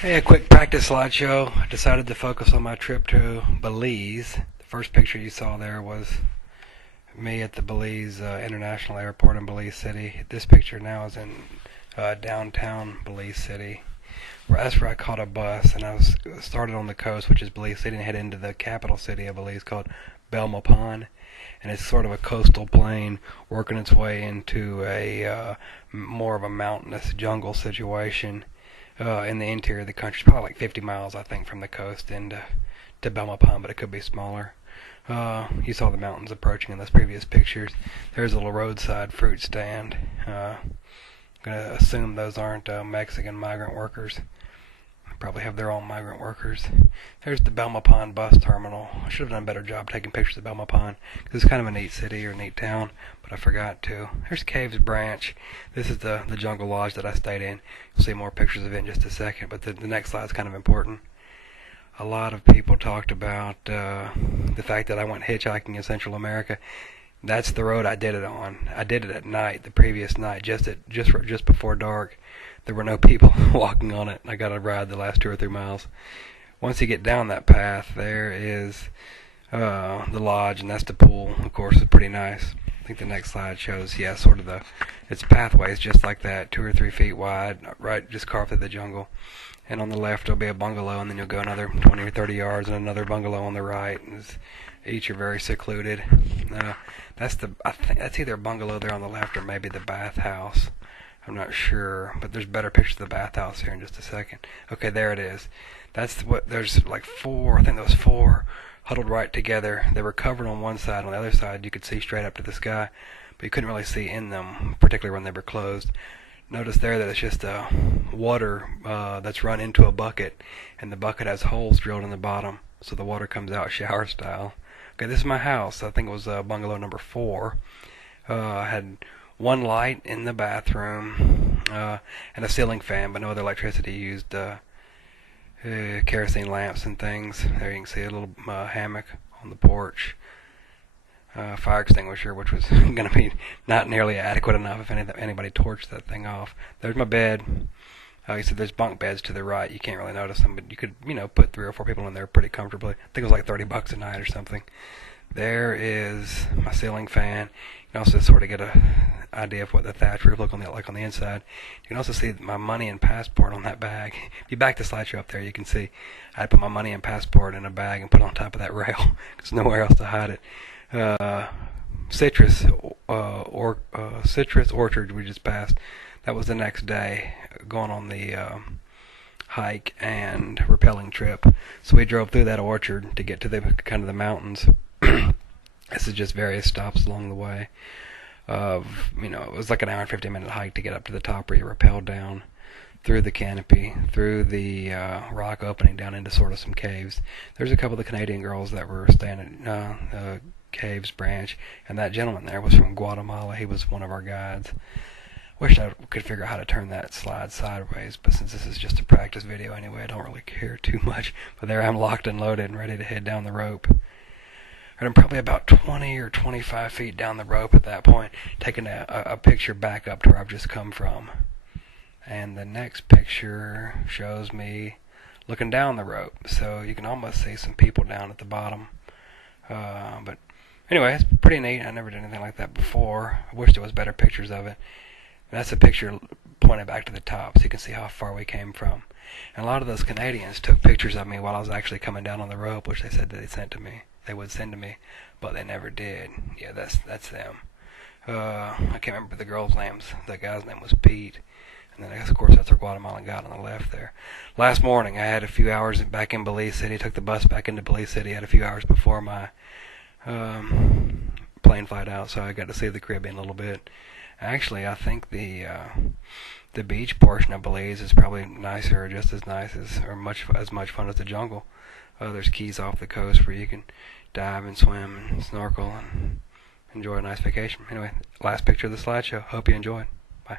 Hey, a quick practice slideshow. I decided to focus on my trip to Belize. The first picture you saw there was me at the Belize International Airport in Belize City. This picture now is in downtown Belize City. That's where I caught a bus, and I started on the coast, which is Belize City, and headed into the capital city of Belize called Belmopan. And it's sort of a coastal plain working its way into a more of a mountainous jungle situation in the interior of the country. It's probably like 50 miles, I think, from the coast into to Belmopan, but it could be smaller. You saw the mountains approaching in those previous pictures. There's a little roadside fruit stand. I'm going to assume those aren't Mexican migrant workers. They probably have their own migrant workers. There's the Belmopan bus terminal. I should have done a better job taking pictures of Belmopan because it's kind of a neat city or a neat town, but I forgot to. There's Caves Branch. This is the jungle lodge that I stayed in. You'll see more pictures of it in just a second, but the next slide is kind of important. A lot of people talked about the fact that I went hitchhiking in Central America. That's the road I did it on. I did it at night, the previous night, just before dark. There were no people walking on it. I got to ride the last 2 or 3 miles. Once you get down that path, there is the lodge, and that's the pool. Of course, it's pretty nice. I think the next slide shows, yeah, sort of its pathways just like that, 2 or 3 feet wide, right, just carved through the jungle. And on the left there'll be a bungalow, and then you'll go another 20 or 30 yards, and another bungalow on the right. And each are very secluded. I think that's either a bungalow there on the left or maybe the bathhouse. I'm not sure, but there's better pictures of the bathhouse here in just a second. Okay, there it is. There's like four, I think there was four huddled right together. They were covered on one side. On the other side, you could see straight up to the sky, but you couldn't really see in them, particularly when they were closed. Notice there that it's just water that's run into a bucket, and the bucket has holes drilled in the bottom, so the water comes out shower style. Okay, this is my house. I think it was bungalow number 4. I had one light in the bathroom and a ceiling fan, but no other electricity. Used kerosene lamps and things. There you can see a little hammock on the porch. Fire extinguisher, which was going to be not nearly adequate enough if anybody torched that thing off. There's my bed. You said there's bunk beds to the right. You can't really notice them, but you could, put 3 or 4 people in there pretty comfortably. I think it was like $30 a night or something. There is my ceiling fan. You can also sort of get an idea of what the thatch roof looked like on the inside. You can also see my money and passport on that bag. If you back the slideshow up there, you can see I put my money and passport in a bag and put it on top of that rail. There's nowhere else to hide it. Citrus orchard we just passed. That was the next day, going on the hike and rappelling trip. So we drove through that orchard to get to the kind of the mountains. This is just various stops along the way. It was like an hour and 15-minute hike to get up to the top where you rappel down through the canopy, through the rock opening down into sort of some caves. There's a couple of the Canadian girls that were staying at Caves Branch, and that gentleman there was from Guatemala. He was one of our guides. Wish I could figure out how to turn that slide sideways, but since this is just a practice video anyway, I don't really care too much. But there I'm locked and loaded and ready to head down the rope. And I'm probably about 20 or 25 feet down the rope at that point, taking a picture back up to where I've just come from. And the next picture shows me looking down the rope, so you can almost see some people down at the bottom. But anyway, it's pretty neat. I never did anything like that before. I wish there was better pictures of it. And that's a picture pointed back to the top, so you can see how far we came from. And a lot of those Canadians took pictures of me while I was actually coming down on the rope, which they said that they would send to me, but they never did. Yeah, that's them. I can't remember the girl's names. The guy's name was Pete. And then, I guess, of course, that's our Guatemalan guy on the left there. Last morning, I had a few hours back in Belize City. Took the bus back into Belize City. Had a few hours before my plane flight out, so I got to see the Caribbean a little bit. Actually, I think the beach portion of Belize is probably nicer, or just as nice as much fun as the jungle. There's keys off the coast where you can dive and swim and snorkel and enjoy a nice vacation. Anyway, last picture of the slideshow. Hope you enjoyed. Bye.